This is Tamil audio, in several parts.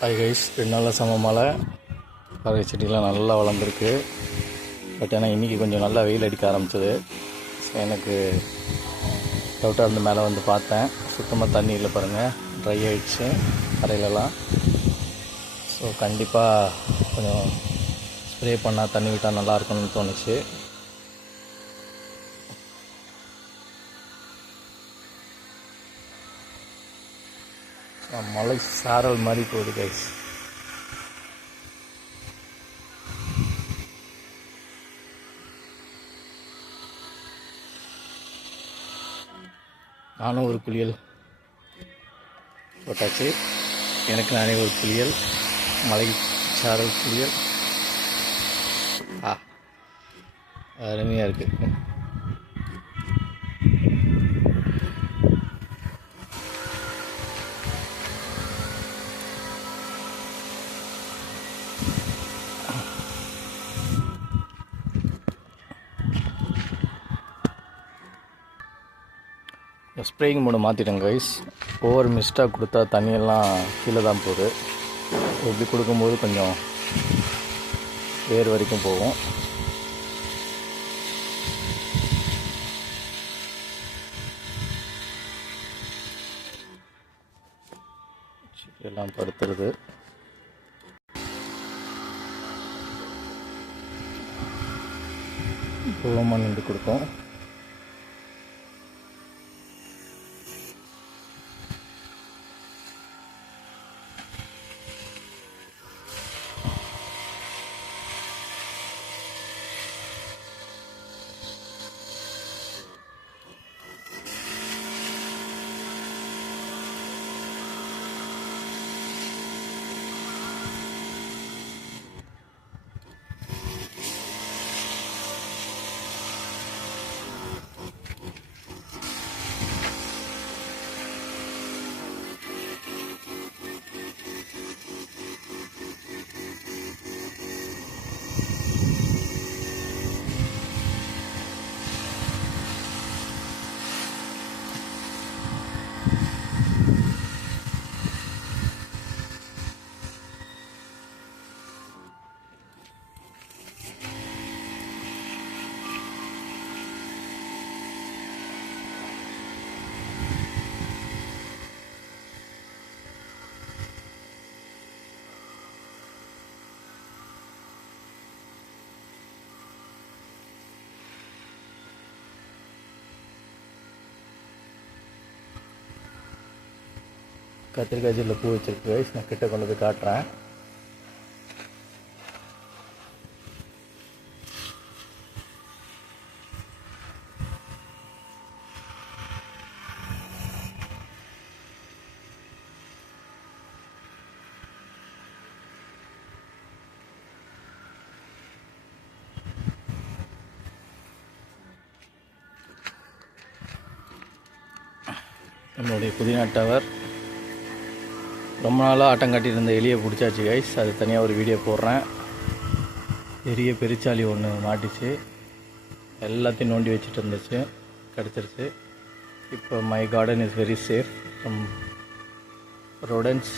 ஹாய் கைஸ், 2 நாளாக செம மழை. பறவை செடிலாம் நல்லா வளர்ந்துருக்கு. பட் ஆனால் இன்றைக்கி கொஞ்சம் நல்லா வெயில் அடிக்க ஆரம்பிச்சது. ஸோ எனக்கு டவுட்டாக இருந்து மேலே வந்து பார்த்தேன். சுத்தமாக தண்ணி இல்லை பாருங்கள், ட்ரை ஆகிடுச்சு கரையிலலாம். ஸோ கண்டிப்பாக கொஞ்சம் ஸ்ப்ரே பண்ணால் தண்ணி விட்டால் நல்லாயிருக்கும்னு தோணுச்சு. மலை சாரல் மாதிரி போகுது கைஸ். நானும் ஒரு குளியல் போட்டாச்சு. எனக்கு நானே ஒரு குளியல், மலை சாரல் குளியல். அருமையாக இருக்குது. ஸ்ப்ரேயிங் மோடு மாற்றிட்டேங்க கைஸ். ஓவர் மிஸ்டாக கொடுத்தா தண்ணியெல்லாம் கீழே தான் போகுது. இப்படி கொடுக்கும்போது கொஞ்சம் வேர் வரைக்கும் போகும். எல்லாம் படுத்துறது. ஓமன் நின்று கொடுக்கும். கத்திரிக்காய் செடியில் பூ வச்சிருக்கு கைஸ். நான் கிட்ட கொண்டு போய் காட்டுறேன். நம்மளுடைய புதினா டவர் ரொம்ப நாளாக ஆட்டம் காட்டிட்டு இருந்த எலியை பிடிச்சாச்சு கைஸ். அது தனியாக ஒரு வீடியோ போடுறேன். பெரிய பெருச்சாளி ஒன்று மாட்டிச்சு, எல்லாத்தையும் நோண்டி வச்சுட்டு இருந்துச்சு, கிடச்சிருச்சு. இப்போ my garden is very safe from rodents.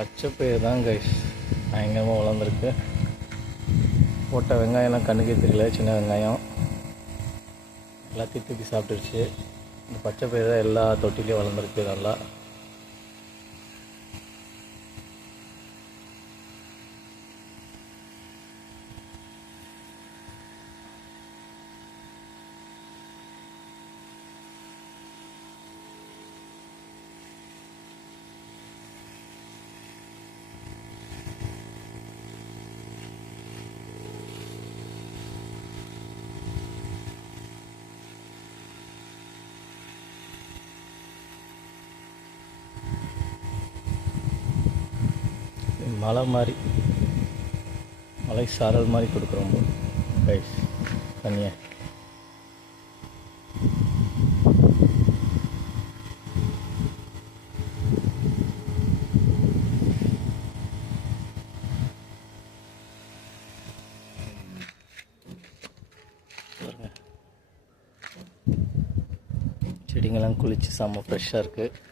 பச்சை பயிர் தான் கைஸ் பயங்கரமாக வளர்ந்துருக்கு. போட்ட வெங்காயம்லாம் கண்ணுக்கே தெரியல. சின்ன வெங்காயம் எல்லாத்தையும் தூக்கி சாப்பிட்டுருச்சு. இந்த பச்சை பயிர் தான் எல்லா தொட்டிலையும் வளர்ந்துருக்கு நல்லா. மலை மாதிரி, மலை சாரல் மாதிரி கொடுக்குறோம் கைஸ் தண்ணியை. செடிங்கெல்லாம் குளிச்சு செம்ம ஃப்ரெஷ்ஷாக இருக்குது.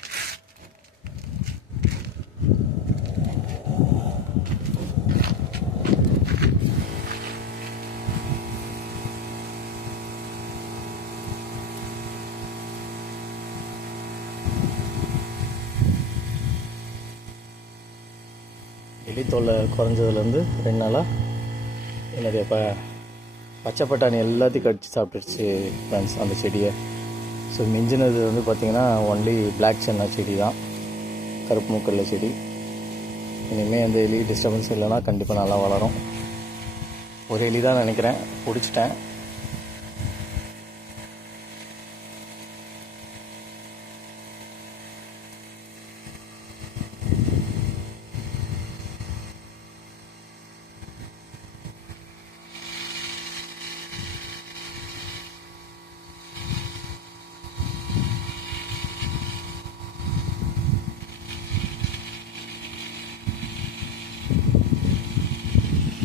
எலி தொல்லை குறைஞ்சதுலேருந்து 2 நாளாக என்னுடைய பச்சை பட்டாணி எல்லாத்தையும் கடிச்சு சாப்பிட்டுருச்சு ஃப்ரெண்ட்ஸ் அந்த செடியை. ஸோ மிஞ்சினது வந்து பார்த்திங்கன்னா ஒன்லி பிளாக் சென்னா செடி தான், கருப்பு மூக்கல்ல செடி. இனிமேல் அந்த எலி டிஸ்டர்பன்ஸ் இல்லைன்னா கண்டிப்பாக நல்லா வளரும். ஒரு எலி தான் நினைக்கிறேன், பிடிச்சிட்டேன்.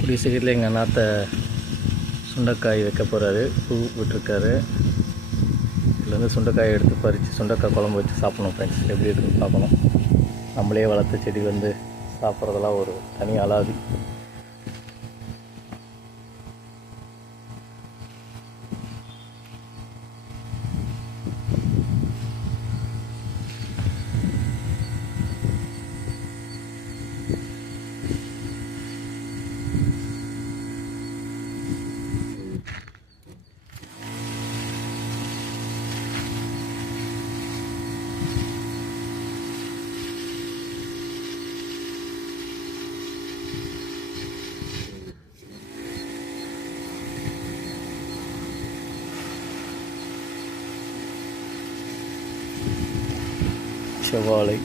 கூடிய சீக்கிரத்தில் எங்கள் அண்ணாத்தை சுண்டைக்காய் வைக்க போகிறாரு, பூ விட்டுருக்காரு. இதில் வந்து சுண்டைக்காய் எடுத்து பறித்து சுண்டைக்காய் குழம்பு வச்சு சாப்பிடணும் ஃப்ரெண்ட்ஸ். எப்படி இருக்குன்னு பார்க்கணும். நம்மளே வளர்த்த செடி வந்து சாப்பிட்றதெல்லாம் ஒரு தனி அலாதி. செவ்வாழை,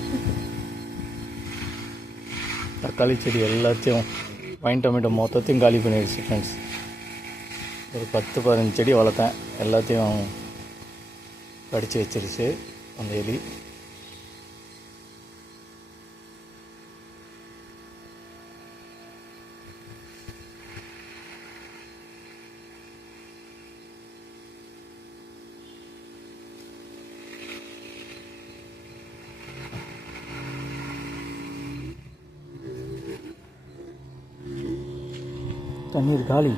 தக்காளி செடி எல்லாத்தையும், பைன் டொமேட்டோ மொத்தத்தையும் காலி பண்ணிடுச்சு ஃப்ரெண்ட்ஸ். ஒரு 10-15 செடி வளர்த்தேன், எல்லாத்தையும் கடிச்சு வச்சிருச்சு அந்த எலி. தண்ணீர் காலி.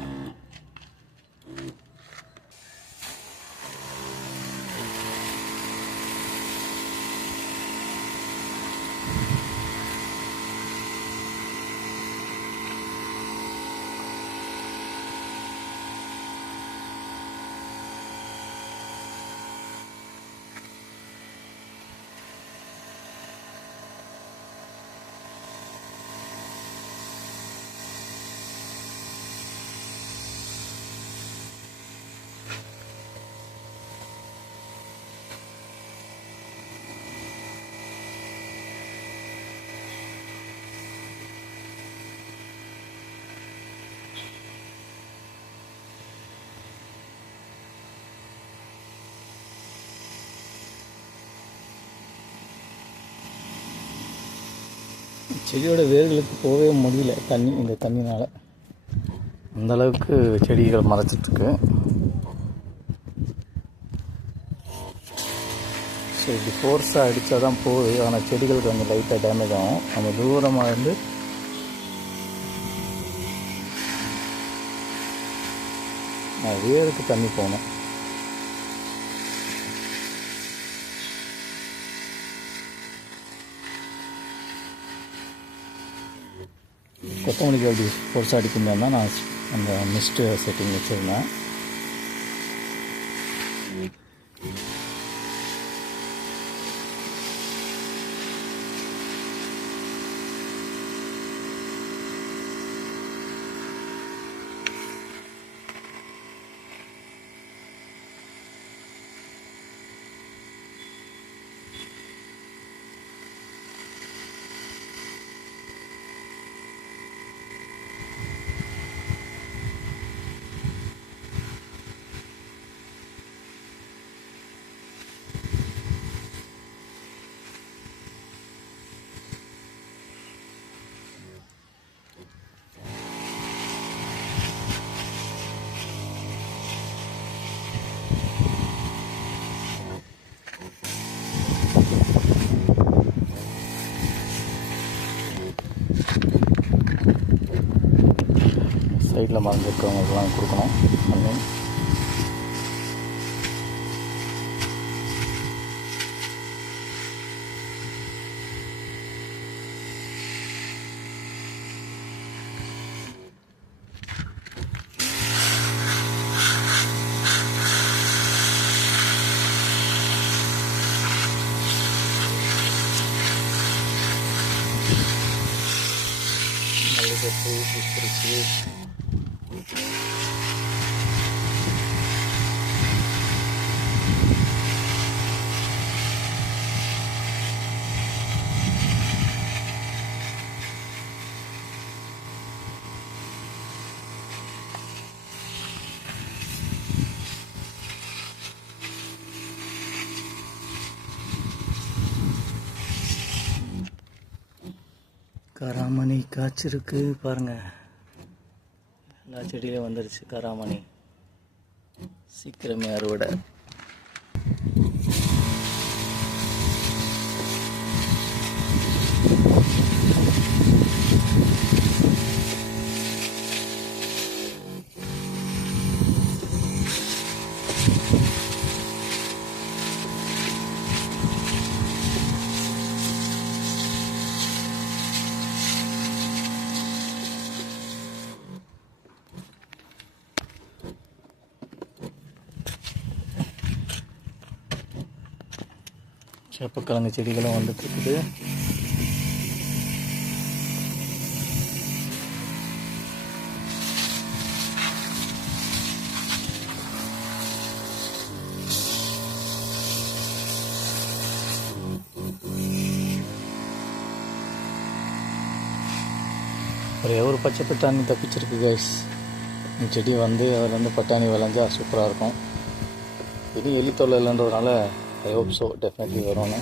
செடியோட வேர்களுக்கு போகவே முடியல இந்த தண்ணினால். அந்தளவுக்கு செடிகள் மறைச்சதுக்கு. ஸோ இப்படி ஃபோர்ஸாக அடித்தா தான் போகுது. ஆனால் செடிகள் கொஞ்சம் லைட்டாக டேமேஜ் ஆகும். நம்ம தூரமாக இருந்து வேருக்கு தண்ணி போகணும். கொத்தமல்லிக்கு அப்படி ஃபோர்ஸாக அடிக்கணும்னா நான் அந்த மிஸ்ட்டு செட்டிங் வச்சுருந்தேன். சைடில் மறந்துருக்கவங்களுக்குலாம் கொடுக்கணும் பண்ணி. மல்லிகைப்பூ பூத்துருச்சு. கராமணி காய்ச்சிருக்கு பாருங்கள். எல்லா செடியிலும் வந்துருச்சு கராமணி. சீக்கிரமே அறுவடை. சேப்பக்கிழங்கு செடிகளும் வந்துட்டுருக்குது. ஒரே ஒரு பச்சை பட்டாணி தப்பிச்சிருக்கு கைஸ். இந்த செடி வந்து அதில் வந்து பட்டாணி விளைஞ்சா சூப்பராக இருக்கும். இது எலி தொல்லை இல்லைன்றதுனால ஐ ஹோப் ஸோ டெஃபினெட்லி வரும்னு.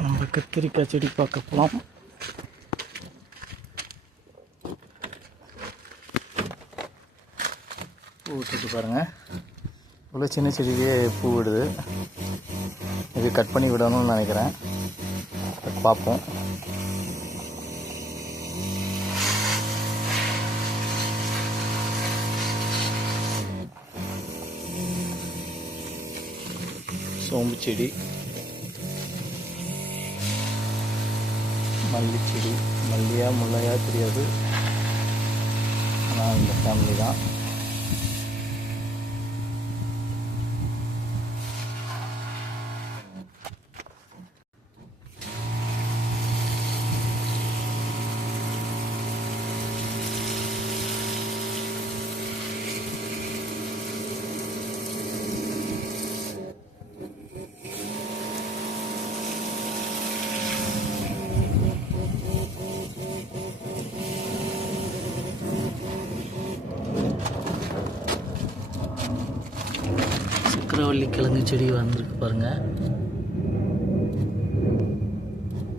நம்ம கத்திரிக்காய் செடி பார்க்க போகலாம். பூ விட்டுட்டு பாருங்கள். இவ்வளோ சின்ன செடியிலே பூ விடுது. இது கட் பண்ணி விடணும்னு நினைக்கிறேன். பார்ப்போம். சோம்பு செடி, மல்லி செடி, மல்லியா முல்லையா தெரியாது, ஆனால் இந்த ஃபேமிலி தான். சக்கரவள்ளி கிழங்கு செடி வந்திருக்கு பாருங்கள்.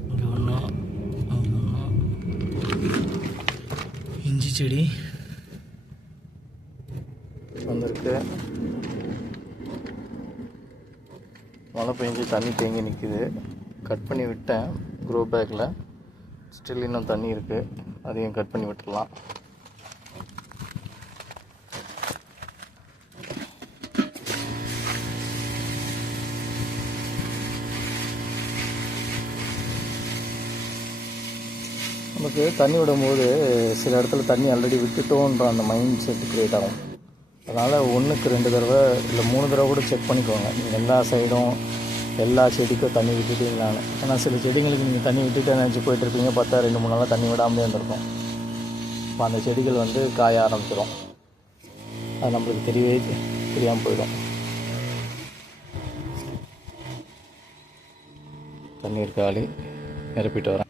இங்கே ஒன்று, அங்கே ஒன்று. இஞ்சி செடி வந்திருக்கு. மழை பெஞ்சு தண்ணி தேங்கி நிற்கிது. கட் பண்ணி விட்டேன் க்ரோ பேக்கில். ஸ்டில் இன்னும் தண்ணி இருக்குது. அதையும் கட் பண்ணி விட்டுடலாம். நமக்கு தண்ணி விடும்போது சில இடத்துல தண்ணி ஆல்ரெடி விட்டுட்டோன்ற அந்த மைண்ட் செட் க்ரியேட் ஆகும். அதனால் 1க்கு 2 தடவை இல்லை 3 தடவை கூட செக் பண்ணிக்கோங்க. நீங்கள் எல்லா சைடும் எல்லா செடிக்கும் தண்ணி விட்டுட்டீங்களான்னு. ஏன்னா சில செடிங்களுக்கு நீங்கள் தண்ணி விட்டுட்டு நினச்சி போயிட்டுருப்பீங்க, பார்த்தா 2-3 நாளாக தண்ணி விடாமலே இருந்திருக்கும். இப்போ அந்த செடிகள் வந்து காய ஆரம்பிச்சிடும். அது நம்மளுக்கு தெரியாமல் போயிடும். தண்ணீர் காலி நிரப்பிட்டு வரேன்.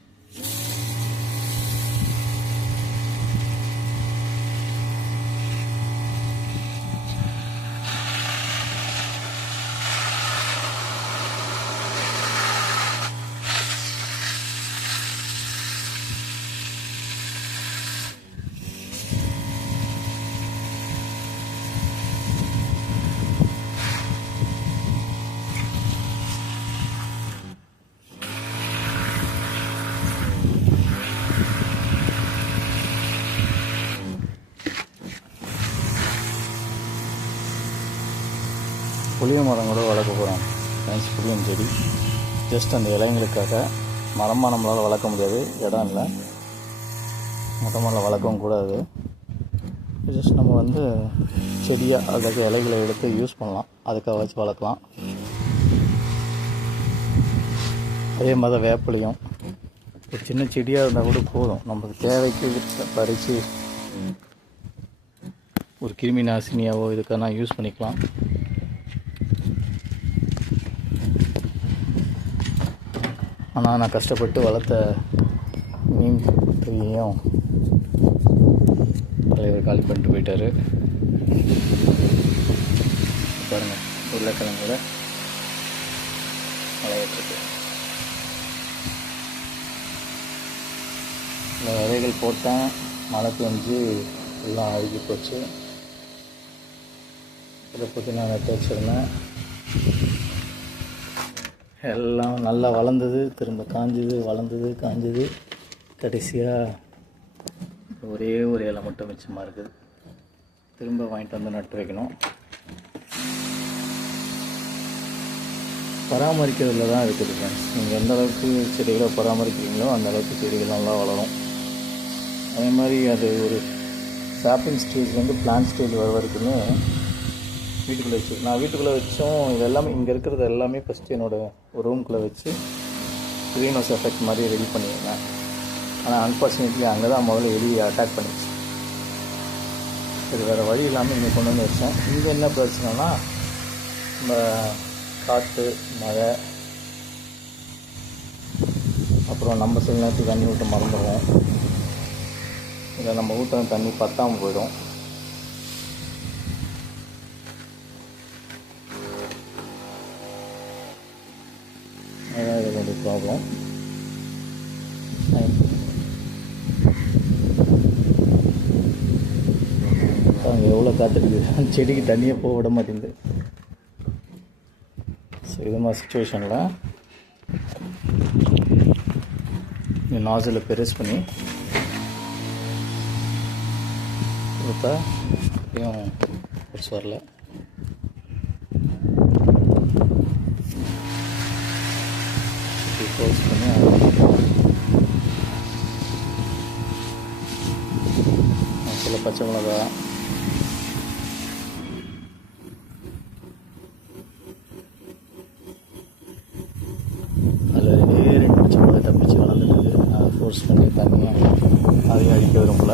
புளிய மரம் கூட வளர்க்க போகிறோம் ஃப்ரெண்ட்ஸ். புளியம் செடி ஜஸ்ட் அந்த இலைங்களுக்காக. மரமாக நம்மளால் வளர்க்க முடியாது, இடம் இல்லை. மொட்டை மரம் வளர்க்கவும் கூடாது. ஜஸ்ட் நம்ம வந்து செடியாக அதுக்கு இலைகளை எடுத்து யூஸ் பண்ணலாம், அதுக்காக வச்சு வளர்க்கலாம். அதே மாதிரி வேப்பிலையும் ஒரு சின்ன செடியாக இருந்தால் கூட போதும். நமக்கு தேவைக்கு பறித்து ஒரு கிருமி நாசினியாவோ இதுக்கான யூஸ் பண்ணிக்கலாம். ஆனால் நான் கஷ்டப்பட்டு வளர்த்த மீன் ட்ரீயையும் தலைவர் காலி பண்ணிட்டு போயிட்டார். பாருங்கள், உருளைக்கிழங்குல மழையிட்டுருக்கு. இந்த விதைகள் போட்டேன், மழை பெஞ்சு எல்லாம் அழுகி போச்சு. இதை பற்றி நான் நட்டு வச்சுருந்தேன். எல்லாம் நல்லா வளர்ந்தது, திரும்ப காஞ்சது, வளர்ந்தது, காஞ்சது. கடைசியாக ஒரே ஒரு இலை மட்டும் மிச்சமாக இருக்குது. திரும்ப வாங்கிட்டு வந்து நட்டு வைக்கணும். பராமரிக்கிறதுல தான் இருக்குது ஃப்ரெண்ட்ஸ். நீங்கள் எந்த அளவுக்கு செடிகளை பராமரிக்கிறீங்களோ அந்த அளவுக்கு செடிகள் நல்லா வளரும். அதே மாதிரி அது ஒரு சாப்பிங் ஸ்டேஜ்லேருந்து பிளான்ட் ஸ்டேஜ் வர வரைக்குமே வீட்டுக்குள்ளே வச்சு நான் வீட்டுக்குள்ளே வச்சோம். இது எல்லாமே இங்கே இருக்கிறது எல்லாமே ஃபஸ்ட்டு என்னோடய ஒரு ரூம்குள்ளே வச்சு க்ரீன் ஹவுஸ் எஃபெக்ட் மாதிரி ரெடி பண்ணியிருந்தேன். ஆனால் அன்ஃபார்ச்சுனேட்லி அங்கே தான் முதல்ல வெளியே அட்டாக் பண்ணிடுச்சு. சரி, வேறு வழி இல்லாமல் இங்கே கொண்டு வந்து வச்சேன். இது என்ன பிரச்சனைனா, நம்ம காற்று, மழை, அப்புறம் நம்ம சில நேரத்துக்கு தண்ணி ஊற்ற மறந்துடுவோம். இல்லை நம்ம ஊற்றுற தண்ணி பத்தாமல் போயிடும். அதான் இது கொஞ்சம் ப்ராப்ளம். அங்கே எவ்வளோ காற்றுக்குது, செடிக்கு தண்ணியே போக விட மாட்டேங்குது. ஸோ இது மாதிரி சுச்சுவேஷனில் இந்த நாசில் பெருசு பண்ணி கொடுத்தா எப்படியும் பெருசு வரல. க்ளோஸ் பண்ணி சில பச்சை மிளகா, அதில் 2 பச்சை மிளகா தப்பிச்சு வளர்ந்துட்டு அதை ஃபோர்ஸ் பண்ணி தண்ணியாக அதையும் அடிக்க விரும்பல.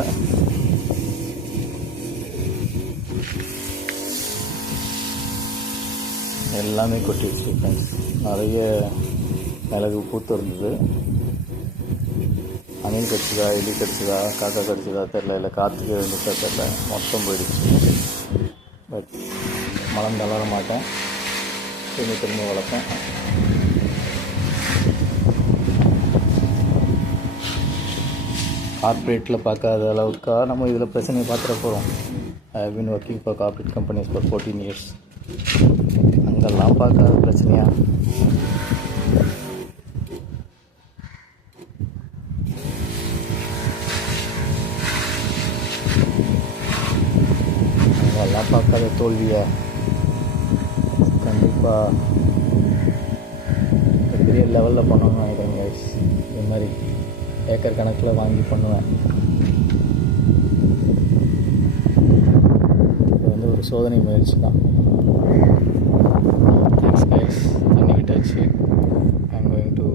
எல்லாமே கொட்டி வச்சுருக்கேன். நிறைய மிளகு பூத்து இருந்தது. அணில் கடிச்சதா, எலி கடிச்சதா, காக்கா கடிச்சதா தெரில, இல்லை காற்றுக்கு இருந்துச்சா தெரில, மொத்தம் போயிடுச்சு. பட் மலம் தளர மாட்டேன், திரும்ப வளர்ப்பேன். கார்ப்பரேட்டில் பார்க்காத அளவுக்கா நம்ம இதில் பிரச்சனையை பார்த்துட போகிறோம். I have been working for corporate companies for 14 years. அங்கெல்லாம் பார்க்காத பிரச்சனையா? அங்கெல்லாம் பார்க்காத தோல்வியை கண்டிப்பாக பெரிய லெவலில் பண்ணணும்னு நினைக்கிறேன் கைஸ். இது மாதிரி ஏக்கர் கணக்கில் வாங்கி பண்ணுவேன். இது வந்து ஒரு சோதனை முயற்சி தான். Thanks guys. தண்ணி விட்டாச்சு. I am going to